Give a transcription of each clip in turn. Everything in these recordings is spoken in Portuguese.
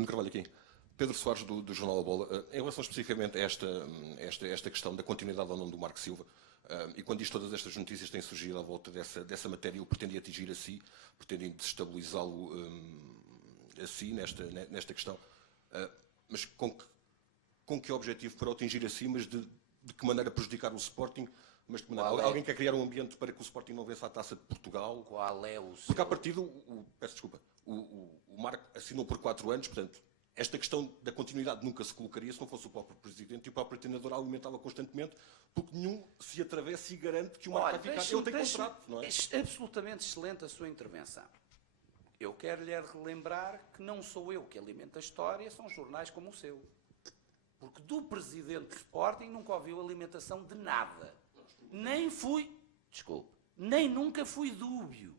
Bruno Carvalho aqui. Pedro Soares, do Jornal A Bola. Em relação especificamente a esta questão da continuidade ou não do Marco Silva, e quando diz todas estas notícias têm surgido à volta dessa matéria, ele pretende atingir a si, pretende desestabilizá-lo a si nesta questão. Mas com que objetivo para o atingir a si, mas de que maneira prejudicar o Sporting? Mas de que maneira? Alguém quer criar um ambiente para que o Sporting não vença a Taça de Portugal? Qual é o seu... Porque, à partida, peço desculpa, o Marco assinou por 4 anos, portanto, esta questão da continuidade nunca se colocaria se não fosse o próprio Presidente e o próprio treinador a alimentá-la constantemente, porque nenhum se atravessa e garante que o Marco vai ficar. Ele tem contrato, não é? É absolutamente excelente a sua intervenção. Eu quero-lhe relembrar que não sou eu que alimento a história, são jornais como o seu. Porque do Presidente do Sporting nunca ouviu alimentação de nada. Nem fui, desculpe, nem nunca fui dúbio.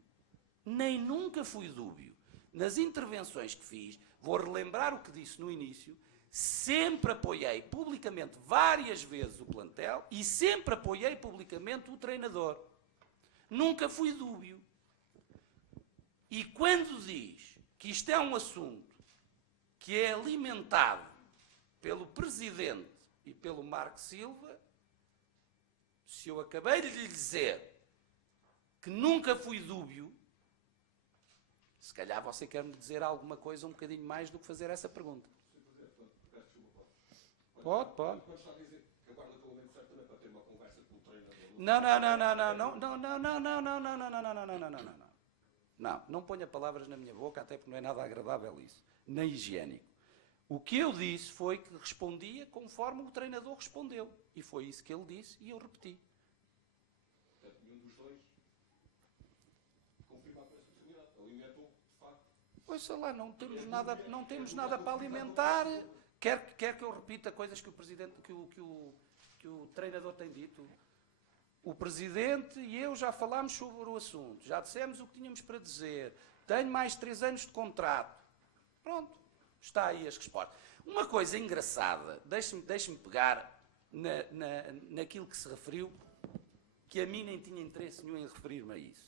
Nem nunca fui dúbio. Nas intervenções que fiz, vou relembrar o que disse no início, sempre apoiei publicamente várias vezes o plantel e sempre apoiei publicamente o treinador. Nunca fui dúbio. E quando diz que isto é um assunto que é alimentado pelo Presidente e pelo Marco Silva, se eu acabei de lhe dizer que nunca fui dúbio, se calhar você quer me dizer alguma coisa um bocadinho mais do que fazer essa pergunta. Pode. Não ponha palavras na minha boca, até porque não é nada agradável isso, nem higiênico. O que eu disse foi que respondia conforme o treinador respondeu. E foi isso que ele disse e eu repeti. Portanto, nenhum dos dois confirma a responsabilidade. Alimentou, de facto. Pois sei lá, não temos nada para alimentar. Quer que eu repita coisas que o Presidente, que o treinador tem dito? O Presidente e eu já falámos sobre o assunto. Já dissemos o que tínhamos para dizer. Tenho mais 3 anos de contrato. Pronto. Está aí as respostas. Uma coisa engraçada, deixe-me pegar naquilo que se referiu, que a mim nem tinha interesse nenhum em referir-me a isso.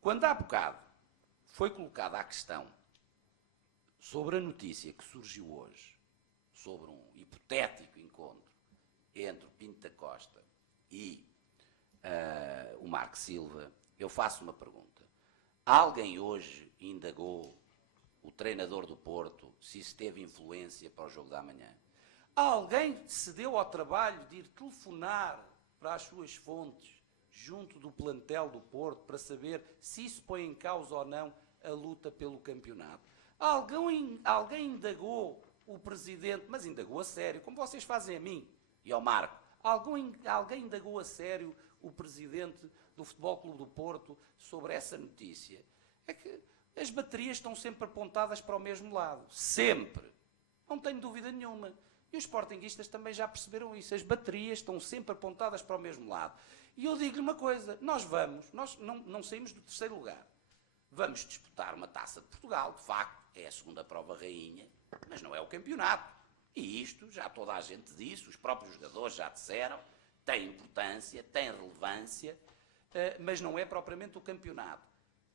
Quando há bocado foi colocada a questão sobre a notícia que surgiu hoje, sobre um hipotético encontro entre o Pinto da Costa e o Marco Silva, eu faço uma pergunta. Alguém hoje indagou o treinador do Porto se isso teve influência para o jogo da manhã? Alguém se deu ao trabalho de ir telefonar para as suas fontes junto do plantel do Porto para saber se isso põe em causa ou não a luta pelo campeonato? Alguém indagou o Presidente, mas indagou a sério, como vocês fazem a mim e ao Marco. Alguém indagou a sério o Presidente do Futebol Clube do Porto sobre essa notícia? É que as baterias estão sempre apontadas para o mesmo lado. Sempre. Não tenho dúvida nenhuma. E os sportinguistas também já perceberam isso. As baterias estão sempre apontadas para o mesmo lado. E eu digo-lhe uma coisa. Nós não saímos do 3º lugar. Vamos disputar uma Taça de Portugal. De facto, é a segunda prova rainha. Mas não é o campeonato. E isto, já toda a gente disse, os próprios jogadores já disseram, tem importância, tem relevância, mas não é propriamente o campeonato.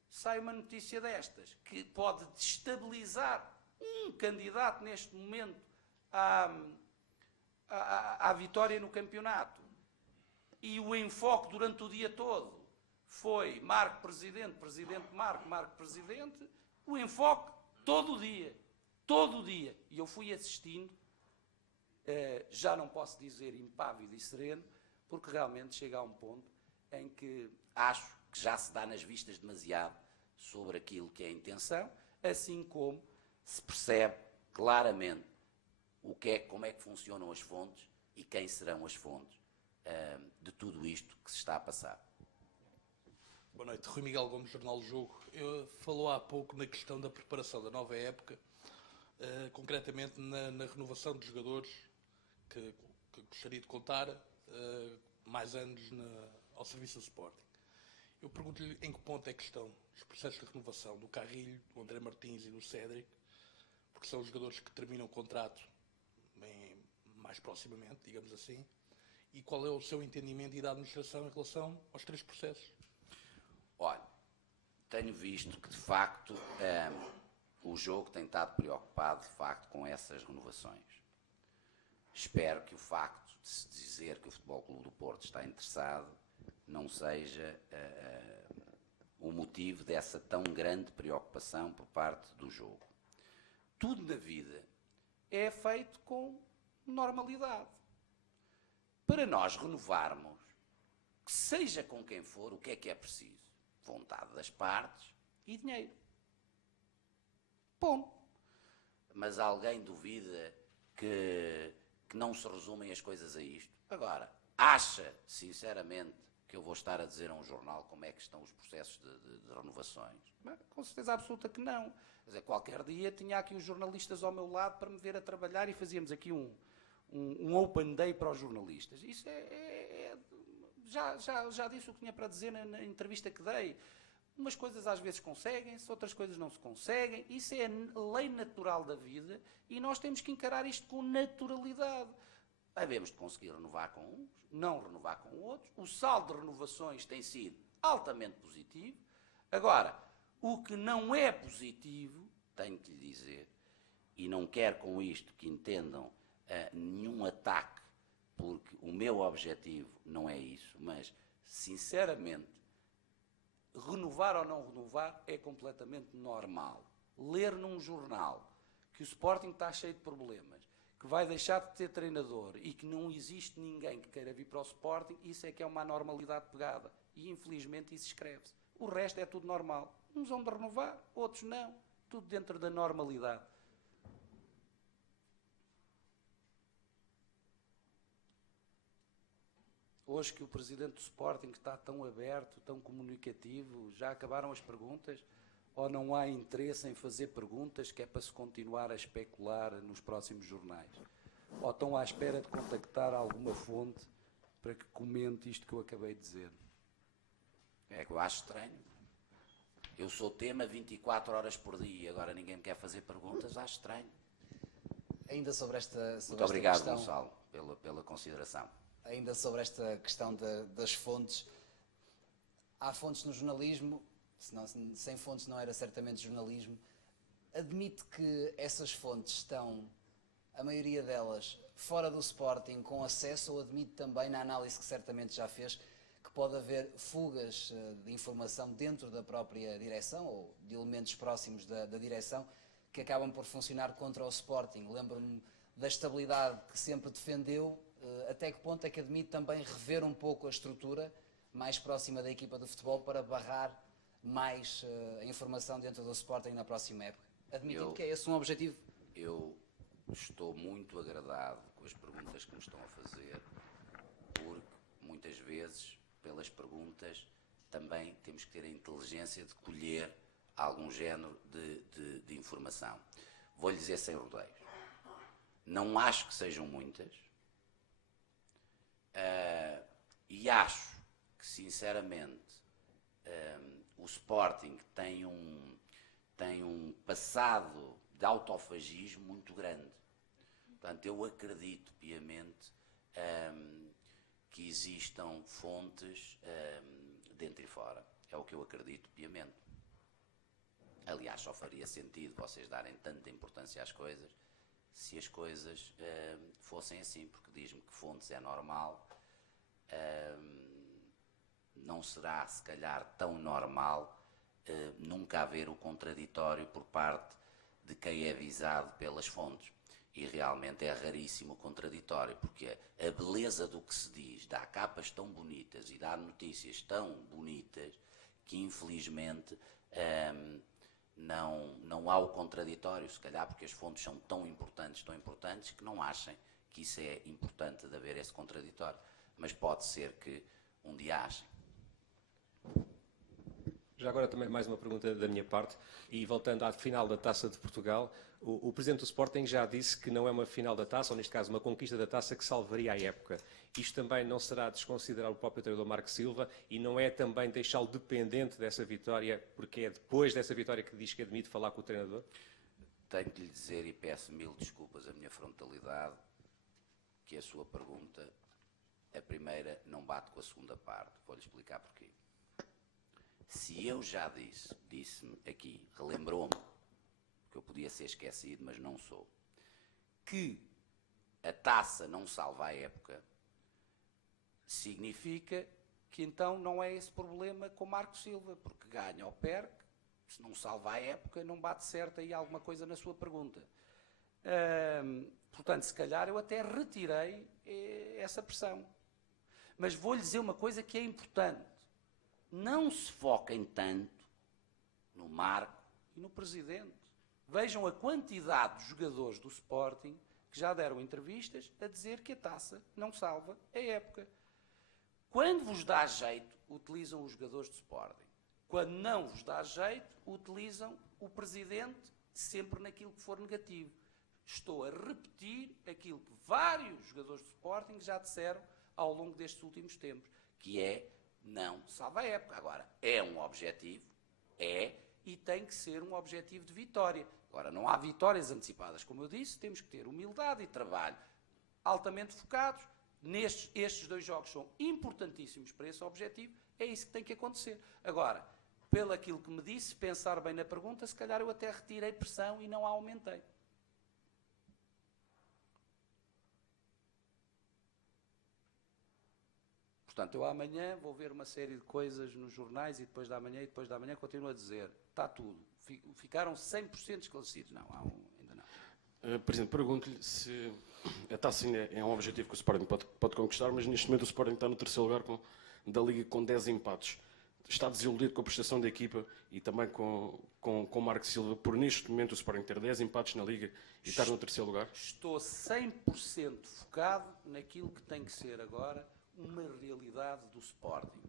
Sai uma notícia destas, que pode destabilizar um candidato neste momento à vitória no campeonato. E o enfoque durante o dia todo foi Marco Presidente, Presidente Marco, Marco Presidente, o enfoque todo o dia. E eu fui assistindo, já não posso dizer impávido e sereno, porque realmente chega a um ponto em que acho que já se dá nas vistas demasiado sobre aquilo que é a intenção, assim como se percebe claramente como é que funcionam as fontes e quem serão as fontes de tudo isto que se está a passar. Boa noite, Rui Miguel Gomes, Jornal do Jogo. Falou há pouco na questão da preparação da nova época, concretamente na renovação dos jogadores, que gostaria de contar mais anos ao serviço do Sporting. Eu pergunto-lhe em que ponto é que estão os processos de renovação do Carrilho, do André Martins e do Cédric, porque são os jogadores que terminam o contrato mais proximamente, digamos assim, e qual é o seu entendimento e da administração em relação aos 3 processos? Olha, tenho visto que, de facto, o jogo tem estado preocupado, de facto, com essas renovações. Espero que o facto de se dizer que o Futebol Clube do Porto está interessado não seja o motivo dessa tão grande preocupação por parte do jogo. Tudo na vida É feito com normalidade. Para nós renovarmos, que seja com quem for, o que é preciso? Vontade das partes e dinheiro. Bom. Mas alguém duvida que não se resumem as coisas a isto? Agora, acha, sinceramente, que eu vou estar a dizer a um jornal como é que estão os processos de renovações? Bem, com certeza absoluta que não. Quer dizer, qualquer dia tinha aqui os jornalistas ao meu lado para me ver a trabalhar e fazíamos aqui um open day para os jornalistas. Isso já disse o que tinha para dizer na entrevista que dei. Umas coisas às vezes conseguem-se, outras coisas não se conseguem. Isso é a lei natural da vida e nós temos que encarar isto com naturalidade. Havemos de conseguir renovar com uns, não renovar com outros. O saldo de renovações tem sido altamente positivo. Agora, o que não é positivo, tenho que lhe dizer, e não quero com isto que entendam nenhum ataque, porque o meu objetivo não é isso, mas, sinceramente, renovar ou não renovar é completamente normal. Ler num jornal que o Sporting está cheio de problemas, que vai deixar de ter treinador e que não existe ninguém que queira vir para o Sporting, isso é que é uma anormalidade pegada. E, infelizmente, isso escreve-se. O resto é tudo normal. Uns vão de renovar, outros não. Tudo dentro da normalidade. Hoje que o presidente do Sporting está tão aberto, tão comunicativo, já acabaram as perguntas? Ou não há interesse em fazer perguntas que é para se continuar a especular nos próximos jornais? Ou estão à espera de contactar alguma fonte para que comente isto que eu acabei de dizer? É que eu acho estranho. Eu sou tema 24 horas por dia, agora ninguém me quer fazer perguntas, acho estranho. Ainda sobre esta Muito obrigado, questão, Gonçalo, pela consideração. Ainda sobre esta questão das fontes, há fontes no jornalismo, senão, sem fontes não era certamente jornalismo. Admite que essas fontes estão, a maioria delas, fora do Sporting, com acesso, ou admite também, na análise que certamente já fez, que pode haver fugas de informação dentro da própria direção, ou de elementos próximos da direção, que acabam por funcionar contra o Sporting? Lembro-me da estabilidade que sempre defendeu. Até que ponto é que admite também rever um pouco a estrutura mais próxima da equipa de futebol para barrar mais a informação dentro do Sporting na próxima época? Admitindo que é esse um objetivo? Eu estou muito agradado com as perguntas que me estão a fazer, porque muitas vezes, pelas perguntas, também temos que ter a inteligência de colher algum género de informação. Vou-lhe dizer sem rodeios. Não acho que sejam muitas. E acho que, sinceramente, o Sporting tem um passado de autofagismo muito grande. Portanto, eu acredito piamente que existam fontes dentro e fora. É o que eu acredito piamente. Aliás, só faria sentido vocês darem tanta importância às coisas se as coisas fossem assim, porque diz-me que fontes é normal. Não será, se calhar, tão normal nunca haver o contraditório por parte de quem é avisado pelas fontes. E realmente é raríssimo o contraditório, porque a beleza do que se diz dá capas tão bonitas e dá notícias tão bonitas que, infelizmente, não há o contraditório, se calhar porque as fontes são tão importantes, que não achem que isso é importante de haver esse contraditório. Mas pode ser que um dia achem. Já agora também mais uma pergunta da minha parte, e voltando à final da Taça de Portugal, o Presidente do Sporting já disse que não é uma final da Taça, ou neste caso uma conquista da Taça, que salvaria a época. Isto também não será desconsiderar o próprio treinador Marco Silva e não é também deixá-lo dependente dessa vitória, porque é depois dessa vitória que diz que admite falar com o treinador? Tenho que lhe dizer, e peço mil desculpas a minha frontalidade, que a sua pergunta, a primeira, não bate com a segunda parte. Vou-lhe explicar porquê. Se eu já disse-me aqui, relembrou-me, que porque eu podia ser esquecido, mas não sou, que a taça não salva a época, significa que então não é esse problema com Marco Silva, porque ganha ou perde, se não salva a época, não bate certo aí alguma coisa na sua pergunta. Portanto, se calhar eu até retirei essa pressão. Mas vou-lhe dizer uma coisa que é importante. Não se foquem tanto no Marco e no Presidente. Vejam a quantidade de jogadores do Sporting que já deram entrevistas a dizer que a taça não salva a época. Quando vos dá jeito, utilizam os jogadores do Sporting. Quando não vos dá jeito, utilizam o Presidente sempre naquilo que for negativo. Estou a repetir aquilo que vários jogadores do Sporting já disseram ao longo destes últimos tempos, que é não salva a época. Agora, é um objetivo, e tem que ser um objetivo de vitória. Agora, não há vitórias antecipadas. Como eu disse, temos que ter humildade e trabalho altamente focados. Estes 2 jogos são importantíssimos para esse objetivo, é isso que tem que acontecer. Agora, pelo aquilo que me disse, pensar bem na pergunta, se calhar eu até retirei pressão e não a aumentei. Portanto, eu amanhã vou ver uma série de coisas nos jornais e depois da manhã continuo a dizer, está tudo. Ficaram 100% esclarecidos. Não, ainda não. Presidente, pergunto-lhe se a taça ainda é um objetivo que o Sporting pode conquistar, mas neste momento o Sporting está no 3º lugar da Liga com 10 empates. Está desiludido com a prestação da equipa e também com o Marco Silva, por neste momento o Sporting ter 10 empates na Liga e estar no 3º lugar? Estou 100% focado naquilo que tem que ser agora uma realidade do Sporting,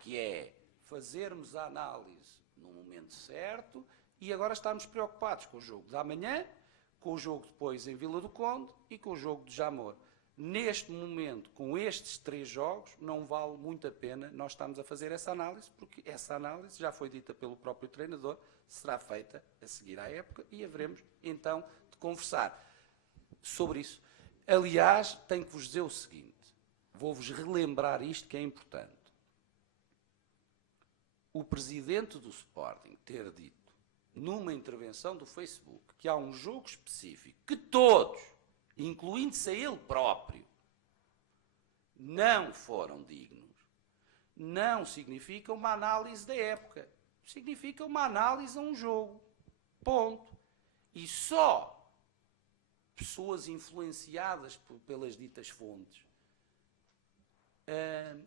que é fazermos a análise no momento certo e agora estamos preocupados com o jogo de amanhã, com o jogo depois em Vila do Conde e com o jogo de Jamor. Neste momento, com estes 3 jogos, não vale muito a pena nós estarmos a fazer essa análise, porque essa análise já foi dita pelo próprio treinador, será feita a seguir à época e haveremos então de conversar sobre isso. Aliás, tenho que vos dizer o seguinte, vou-vos relembrar isto que é importante. O presidente do Sporting ter dito, numa intervenção do Facebook, que há um jogo específico que todos, incluindo-se a ele próprio, não foram dignos, não significa uma análise da época. Significa uma análise a um jogo. Ponto. E só pessoas influenciadas pelas ditas fontes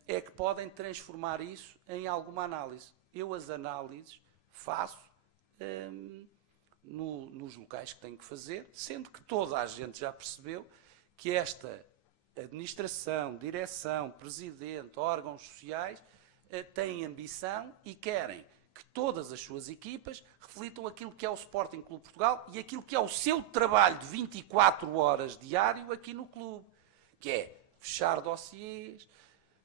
é que podem transformar isso em alguma análise. Eu as análises faço nos locais que tenho que fazer, sendo que toda a gente já percebeu que esta administração, direção, presidente, órgãos sociais têm ambição e querem que todas as suas equipas reflitam aquilo que é o Sporting Clube Portugal e aquilo que é o seu trabalho de 24 horas diário aqui no clube, que é fechar dossiês,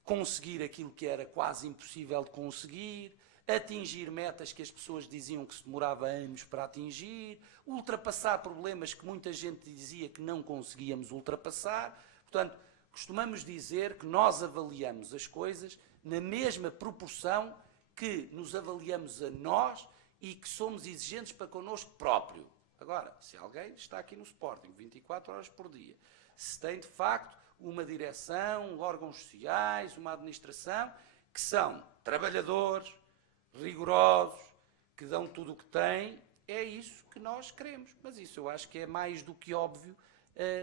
conseguir aquilo que era quase impossível de conseguir, atingir metas que as pessoas diziam que se demorava anos para atingir, ultrapassar problemas que muita gente dizia que não conseguíamos ultrapassar. Portanto, costumamos dizer que nós avaliamos as coisas na mesma proporção que nos avaliamos a nós e que somos exigentes para connosco próprio. Agora, se alguém está aqui no Sporting 24 horas por dia, se tem de facto uma direção, órgãos sociais, uma administração, que são trabalhadores, rigorosos, que dão tudo o que têm, é isso que nós queremos. Mas isso eu acho que é mais do que óbvio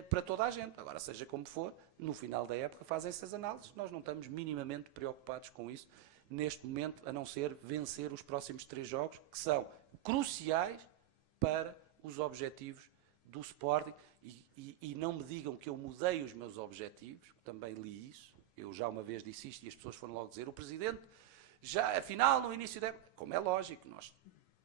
para toda a gente. Agora, seja como for, no final da época fazem essas análises. Nós não estamos minimamente preocupados com isso neste momento, a não ser vencer os próximos 3 jogos, que são cruciais para os objetivos do Sporting. E não me digam que eu mudei os meus objetivos, também li isso, eu já uma vez disse isto e as pessoas foram logo dizer, o Presidente, já, afinal, no início da época, como é lógico,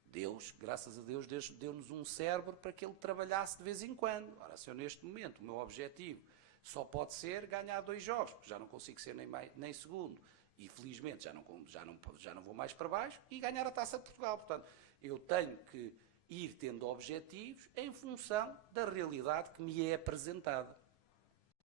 Deus, graças a Deus, deu-nos um cérebro para que ele trabalhasse de vez em quando. Ora, se eu neste momento, o meu objetivo só pode ser ganhar 2 jogos, porque já não consigo ser nem segundo, e felizmente já não vou mais para baixo, e ganhar a Taça de Portugal. Portanto, eu tenho que ir tendo objetivos em função da realidade que me é apresentada.